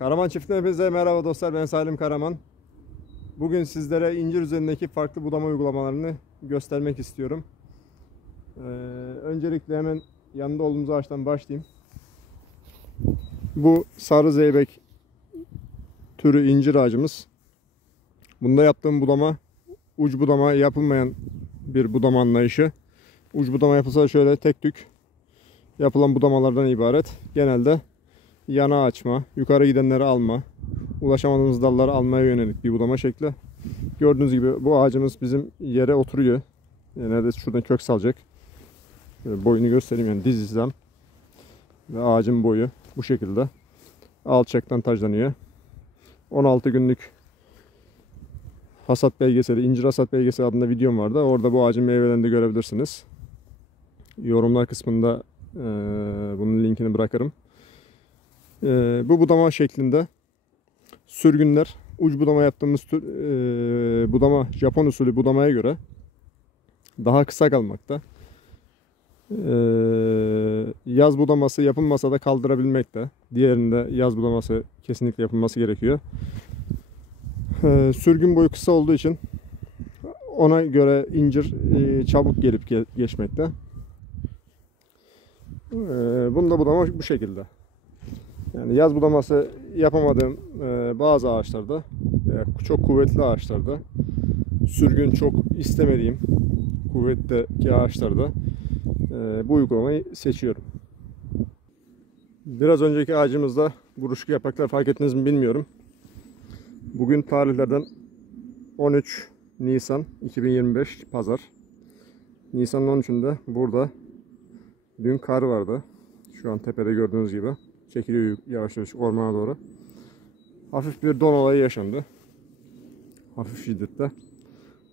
Karaman çiftliğine hepinize merhaba dostlar, ben Salim Karaman. Bugün sizlere incir üzerindeki farklı budama uygulamalarını göstermek istiyorum. Öncelikle hemen yanında olduğumuz ağaçtan başlayayım. Bu sarı zeybek türü incir ağacımız. Bunda yaptığım budama uç budama yapılmayan bir budama anlayışı. Uç budama yapılsa şöyle tek tük yapılan budamalardan ibaret. Genelde yana açma, yukarı gidenleri alma, ulaşamadığımız dalları almaya yönelik bir budama şekli. Gördüğünüz gibi bu ağacımız bizim yere oturuyor. Yani neredeyse şuradan kök salacak. Boyunu göstereyim, yani diz hizam. Ve ağacın boyu bu şekilde. Alçaktan taclanıyor. 16 günlük hasat belgeseli, incir hasat belgeseli adında videom vardı. Orada bu ağacın meyvelerini de görebilirsiniz. Yorumlar kısmında bunun linkini bırakırım. Bu budama şeklinde sürgünler uç budama yaptığımız budama, Japon usulü budamaya göre daha kısa kalmakta. Yaz budaması yapılmasa da kaldırabilmekte. Diğerinde yaz budaması kesinlikle yapılması gerekiyor. Sürgün boyu kısa olduğu için ona göre incir çabuk gelip geçmekte. Bunda budama bu şekilde. Yani yaz budaması yapamadığım bazı ağaçlarda, çok kuvvetli ağaçlarda, sürgün çok istemediğim kuvvetteki ağaçlarda bu uygulamayı seçiyorum. Biraz önceki ağacımızda buruşuk yapraklar fark ettiniz mi bilmiyorum. Bugün tarihlerden 13 Nisan 2025 Pazar. Nisan'ın 13'ünde burada dün kar vardı. Şu an tepede gördüğünüz gibi. Çekiliyor yavaş yavaş ormana doğru. Hafif bir don olayı yaşandı. Hafif şiddette.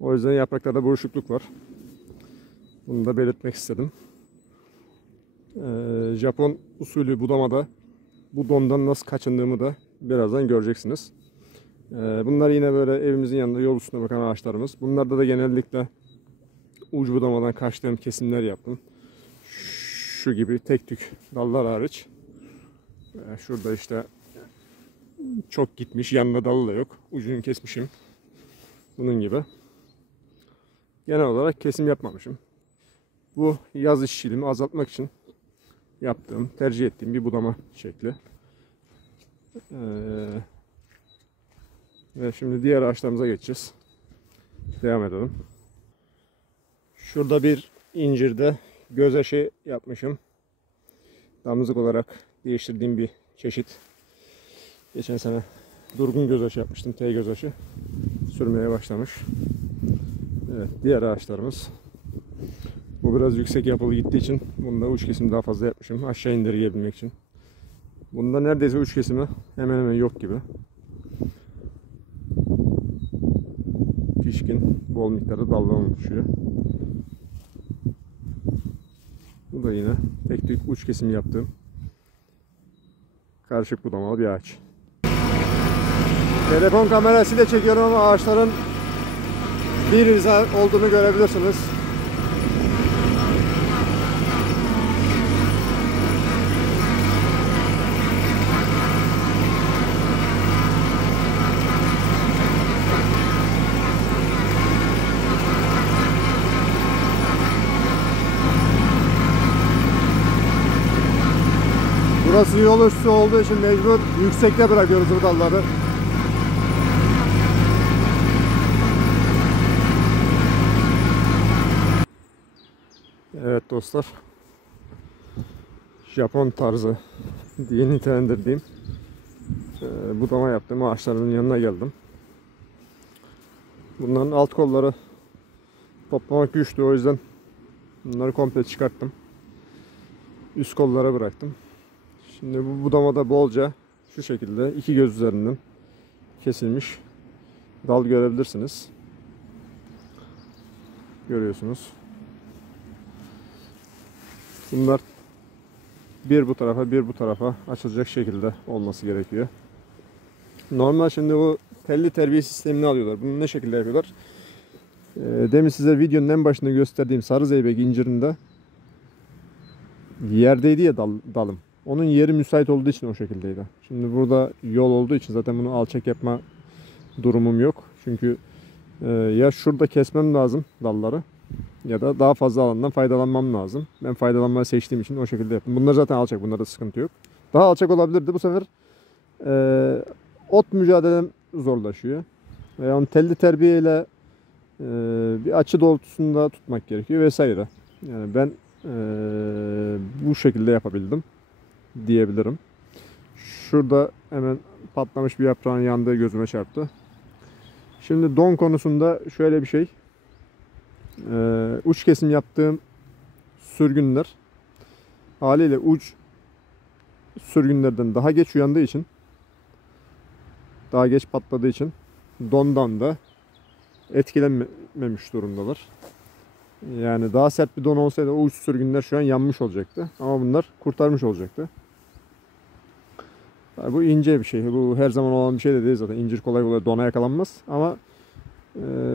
O yüzden yapraklarda buruşukluk var. Bunu da belirtmek istedim. Japon usulü budamada bu dondan nasıl kaçındığımı da birazdan göreceksiniz. Bunlar yine böyle evimizin yanında yol üstüne bakan ağaçlarımız. Bunlarda da genellikle uç budamadan kaçtığım kesimler yaptım. Şu gibi tek tük dallar hariç. Şurada işte çok gitmiş, yanında dalı da yok. Ucunu kesmişim. Bunun gibi. Genel olarak kesim yapmamışım. Bu yaz işçiliğimi azaltmak için yaptığım, tercih ettiğim bir budama şekli. Ve şimdi diğer ağaçlarımıza geçeceğiz. Devam edelim. Şurada bir incirde gözeşi yapmışım. Damızlık olarak değiştirdiğim bir çeşit. Geçen sene durgun gözeşi yapmıştım. T gözeşi. Sürmeye başlamış. Evet, diğer ağaçlarımız. Bu biraz yüksek yapılı gittiği için bunda uç kesimi daha fazla yapmışım. Aşağı indirgeyebilmek için. Bunda neredeyse uç kesimi hemen hemen yok gibi. Pişkin, bol miktarda daldan oluşuyor. Bu da yine tek tük uç kesim yaptığım karışık budamalı bir ağaç. Telefon kamerasıyla çekiyorum ama ağaçların bir hiza olduğunu görebilirsiniz. Burası yol üstü olduğu için mecbur yüksekte bırakıyoruz bu dalları. Evet dostlar, Japon tarzı diye nitelendirdiğim budama yaptığım ağaçların yanına geldim. Bunların alt kolları toplamak güçtü, o yüzden bunları komple çıkarttım. Üst kollara bıraktım. Şimdi bu budamada bolca şu şekilde iki göz üzerinden kesilmiş dal görebilirsiniz. Görüyorsunuz. Bunlar bir bu tarafa bir bu tarafa açılacak şekilde olması gerekiyor. Normal şimdi bu telli terbiye sistemini alıyorlar. Bunu ne şekilde yapıyorlar? Demin size videonun en başında gösterdiğim sarı zeybek incirinde yerdeydi ya dalım. Onun yeri müsait olduğu için o şekildeydi. Şimdi burada yol olduğu için zaten bunu alçak yapma durumum yok. Çünkü ya şurada kesmem lazım dalları ya da daha fazla alandan faydalanmam lazım. Ben faydalanmayı seçtiğim için o şekilde yaptım. Bunlar zaten alçak. Bunlarda sıkıntı yok. Daha alçak olabilirdi. Bu sefer ot mücadelem zorlaşıyor. Ve onu telli terbiyeyle bir açı doğrultusunda tutmak gerekiyor vesaire. Yani ben bu şekilde yapabildim diyebilirim. Şurada hemen patlamış bir yaprağın yandığı gözüme çarptı. Şimdi don konusunda şöyle bir şey. Uç kesim yaptığım sürgünler haliyle uç sürgünlerden daha geç uyandığı için, daha geç patladığı için dondan da etkilenmemiş durumdalar. Yani daha sert bir don olsaydı o uç sürgünler şu an yanmış olacaktı. Ama bunlar kurtarmış olacaktı. Yani bu ince bir şey. Bu her zaman olan bir şey de değil zaten. İncir kolay kolay dona yakalanmaz. Ama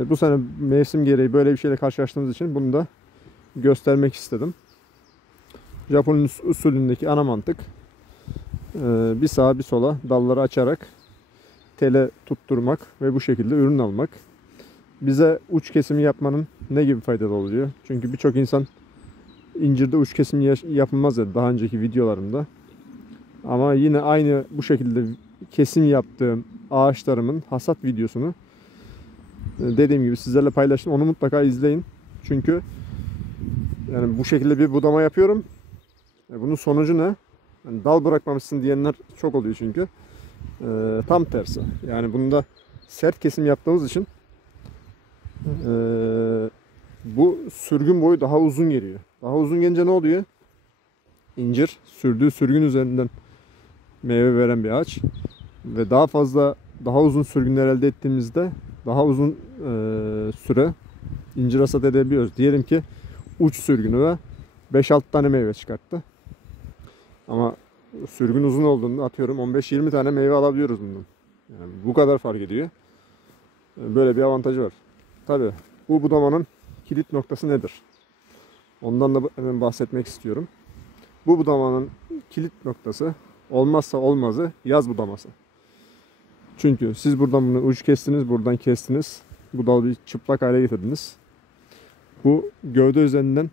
bu sene mevsim gereği böyle bir şeyle karşılaştığımız için bunu da göstermek istedim. Japon usulündeki ana mantık bir sağa bir sola dalları açarak tele tutturmak ve bu şekilde ürün almak. Bize uç kesimi yapmanın ne gibi faydalı oluyor? Çünkü birçok insan incirde uç kesim yapılmaz dedi daha önceki videolarımda. Ama yine aynı bu şekilde kesim yaptığım ağaçlarımın hasat videosunu dediğim gibi sizlerle paylaştım. Onu mutlaka izleyin. Çünkü yani bu şekilde bir budama yapıyorum. Bunun sonucu ne? Yani dal bırakmamışsın diyenler çok oluyor çünkü. Tam tersi. Yani bunda sert kesim yaptığımız için bu sürgün boyu daha uzun geliyor. Daha uzun gelince ne oluyor? İncir sürdüğü sürgün üzerinden meyve veren bir ağaç. Ve daha fazla, daha uzun sürgünler elde ettiğimizde daha uzun süre incir hasat edebiliyoruz. Diyelim ki uç sürgünü ve 5-6 tane meyve çıkarttı. Ama sürgün uzun olduğunda atıyorum 15-20 tane meyve alabiliyoruz bundan. Yani bu kadar fark ediyor. Böyle bir avantajı var. Tabii bu budamanın kilit noktası nedir? Ondan da hemen bahsetmek istiyorum. Bu budamanın kilit noktası olmazsa olmazı yaz budaması. Çünkü siz buradan bunu uç kestiniz, buradan kestiniz. Bu dalı bir çıplak hale getirdiniz. Bu gövde üzerinden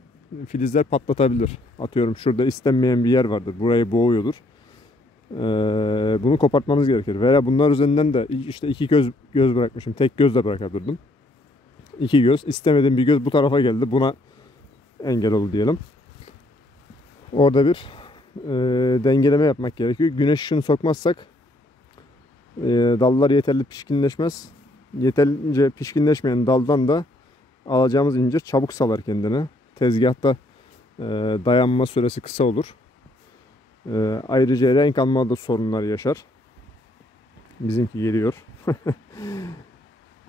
filizler patlatabilir. Atıyorum şurada istenmeyen bir yer vardır. Burayı boğuyordur. Bunu kopartmanız gerekir. Veya bunlar üzerinden de işte iki göz bırakmışım. Tek göz de bırakabilirdim. İki göz. İstemediğim bir göz bu tarafa geldi. Buna engel oldu diyelim. Orada bir dengeleme yapmak gerekiyor. Güneş ışığını sokmazsak dallar yeterli pişkinleşmez. Yeterince pişkinleşmeyen daldan da alacağımız incir çabuk salar kendini. Tezgahta dayanma süresi kısa olur. Ayrıca renk almada sorunlar yaşar. Bizimki geliyor.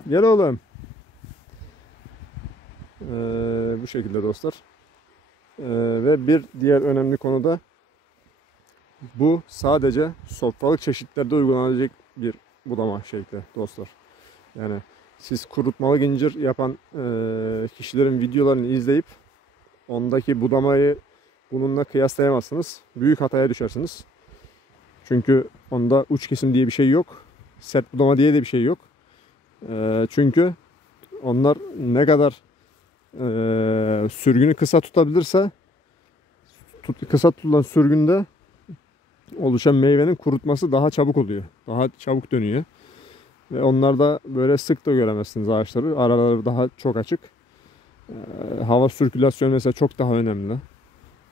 Gel oğlum. Bu şekilde dostlar. Ve bir diğer önemli konu da bu sadece sofralık çeşitlerde uygulanacak bir budama şekli dostlar. Yani siz kurutmalık incir yapan kişilerin videolarını izleyip ondaki budamayı bununla kıyaslayamazsınız. Büyük hataya düşersiniz. Çünkü onda uç kesim diye bir şey yok. Sert budama diye de bir şey yok. Çünkü onlar ne kadar sürgünü kısa tutabilirse kısa tutulan sürgünde oluşan meyvenin kurutması daha çabuk oluyor. Daha çabuk dönüyor. Ve onlarda böyle sık da göremezsiniz ağaçları. Araları daha çok açık. Hava sirkülasyonu mesela çok daha önemli.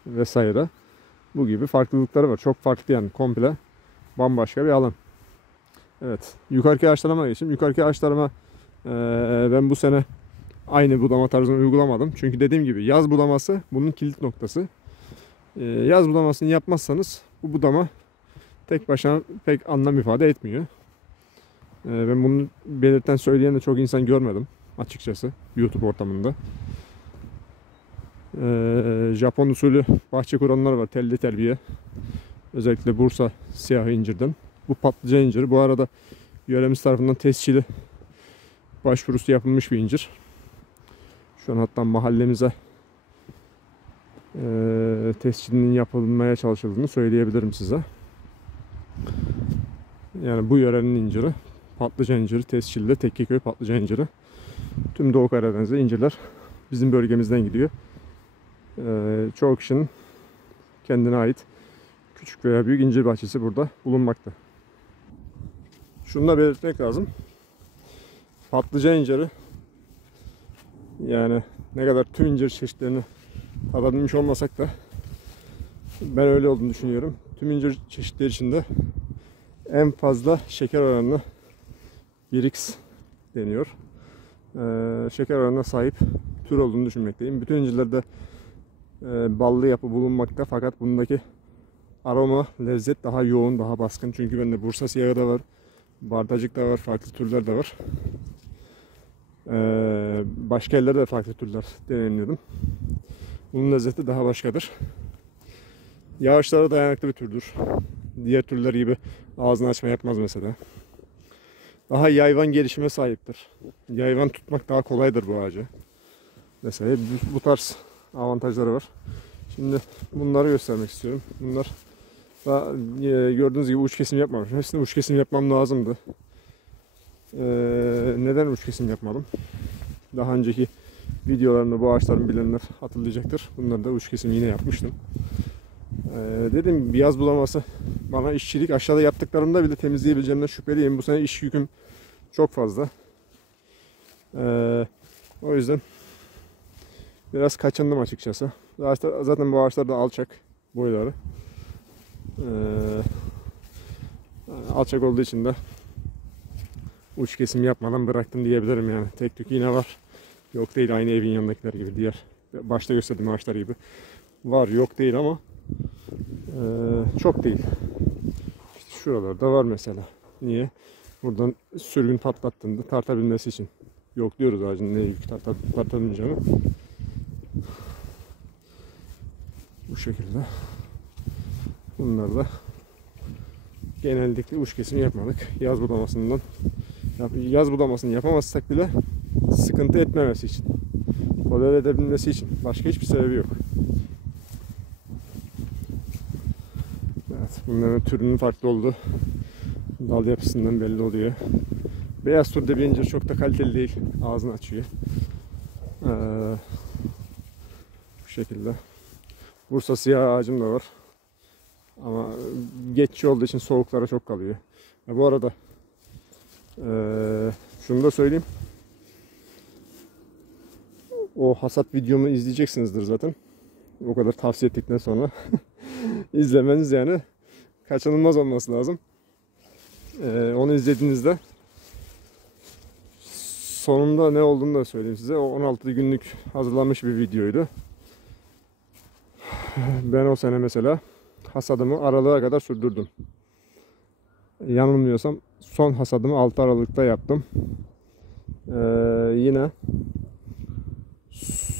Vesaire. Bu gibi farklılıkları var. Çok farklı yani. Komple bambaşka bir alan. Evet. Yukarıki ağaçlarıma geçeyim. Yukarıki ağaçlarıma ben bu sene aynı budama tarzını uygulamadım. Çünkü dediğim gibi yaz budaması bunun kilit noktası. Yaz budamasını yapmazsanız bu budama tek başına pek anlam ifade etmiyor. Ben bunu belirten söyleyen de çok insan görmedim açıkçası YouTube ortamında. Japon usulü bahçe kuranlar var, telli terbiye. Özellikle Bursa siyah incirden. Bu patlıcan inciri. Bu arada yöremiz tarafından tescili başvurusu yapılmış bir incir. Şu an hatta mahallemize tescilinin yapılmaya çalışıldığını söyleyebilirim size. Yani bu yörenin inciri, patlıcan inciri, tescilli Tekkeköy patlıcan inciri. Tüm Doğu Karadeniz'de incirler bizim bölgemizden gidiyor. Çoğu kişinin kendine ait küçük veya büyük incir bahçesi burada bulunmakta. Şunu da belirtmek lazım. Patlıcan inciri, yani ne kadar tüm incir çeşitlerini tadabilmiş olmasak da ben öyle olduğunu düşünüyorum. Tüm incir çeşitleri içinde en fazla şeker oranını 1x deniyor. Şeker oranına sahip tür olduğunu düşünmekteyim. Bütün incirlerde ballı yapı bulunmakta, fakat bundaki aroma, lezzet daha yoğun, daha baskın. Çünkü bende Bursa siyahı da var, bardacık da var, farklı türler de var. Başka yerlerde de farklı türler deneyimledim. Bunun lezzeti daha başkadır. Yağışlara dayanıklı bir türdür. Diğer türler gibi ağzını açma yapmaz mesela. Daha yayvan gelişime sahiptir. Yayvan tutmak daha kolaydır bu ağacı. Mesela bu tarz avantajları var. Şimdi bunları göstermek istiyorum. Bunlar da gördüğünüz gibi uç kesim yapmamışım. Hepsine uç kesim yapmam lazımdı. Neden uç kesim yapmadım? Daha önceki videolarımda bu ağaçların bilenler hatırlayacaktır. Bunları da uç kesim yine yapmıştım. Dedim, yaz bulaması bana işçilik, aşağıda yaptıklarımda bile temizleyebileceğimden şüpheliyim. Bu sene iş yüküm çok fazla. O yüzden biraz kaçındım açıkçası. Zaten bu ağaçlar da alçak boyları. Alçak olduğu için de uç kesim yapmadan bıraktım diyebilirim yani. Tek tük yine var. Yok değil, aynı evin yanındakiler gibi, diğer başta gösterdiğim ağaçlar gibi. Var, yok değil ama çok değil. İşte şuralarda var mesela. Niye? Buradan sürgün patlattığında tartabilmesi için. Yok diyoruz ağacın ne yük tartabileceğini. Bu şekilde. Bunlar da genellikle uç kesim yapmadık. Yaz budamasını yapamazsak bile sıkıntı etmemesi için. Tolere edebilmesi için. Başka hiçbir sebebi yok. Evet, bunların türünün farklı olduğu dal yapısından belli oluyor. Beyaz türde bir incir çok da kaliteli değil. Ağzını açıyor. Bu şekilde. Bursa siyah ağacım da var. Ama geçici olduğu için soğuklara çok kalıyor. Bu arada şunu da söyleyeyim. O hasat videomu izleyeceksinizdir zaten. O kadar tavsiye ettikten sonra izlemeniz yani kaçınılmaz olması lazım. Onu izlediğinizde sonunda ne olduğunu da söyleyeyim size. O 16 günlük hazırlanmış bir videoydu. Ben o sene mesela hasadımı Aralık'a kadar sürdürdüm. Yanılmıyorsam son hasadımı 6 Aralık'ta yaptım. Yine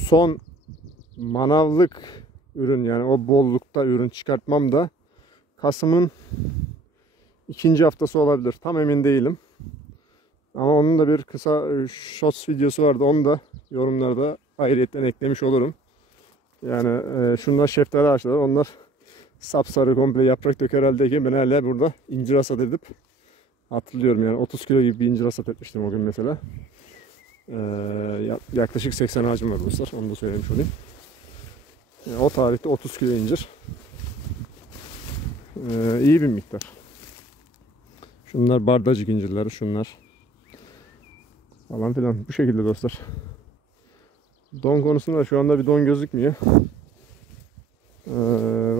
son manavlık ürün, yani o bollukta ürün çıkartmam da Kasım'ın 2. haftası olabilir. Tam emin değilim. Ama onun da bir kısa shots videosu vardı. Onu da yorumlarda ayrıyetten eklemiş olurum. Yani şunlar şeftali ağaçları. Onlar sapsarı, komple yaprak döker haldeyken ben hala burada incir hasat edip hatırlıyorum, yani 30 kilo gibi bir incir hasat etmiştim o gün mesela. Yaklaşık 80 ağacım var dostlar. Onu da söylemiş olayım. Yani o tarihte 30 kilo incir. İyi bir miktar. Şunlar bardacık incirleri, şunlar falan filan. Bu şekilde dostlar. Don konusunda şu anda bir don gözükmüyor.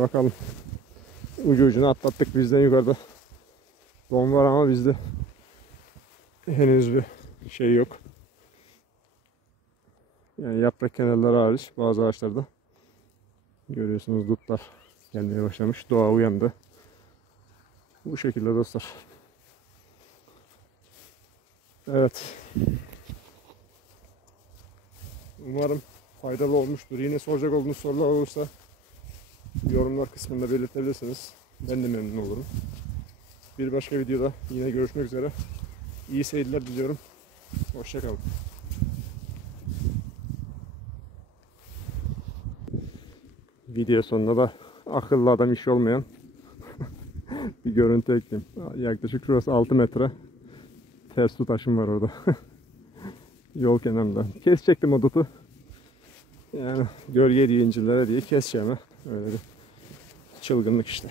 Bakalım. Ucu ucuna atlattık. Bizden yukarıda don var ama bizde henüz bir şey yok. Yani yaprak kenarları hariç bazı ağaçlarda görüyorsunuz dutlar gelmeye başlamış. Doğa uyandı. Bu şekilde dostlar. Evet. Umarım faydalı olmuştur. Yine soracak olduğunuz sorular olursa yorumlar kısmında belirtebilirsiniz. Ben de memnun olurum. Bir başka videoda yine görüşmek üzere. İyi seyirler diliyorum. Hoşça kalın. Video sonunda da akıllı adam işi olmayan bir görüntü ekleyeyim. Yaklaşık şurası 6 metre. Ters su taşım var orada. Yol kenarında. Kesecektim o dutu. Yani gölge diye incirlere diye keseceğim. Öyle bir çılgınlık işte.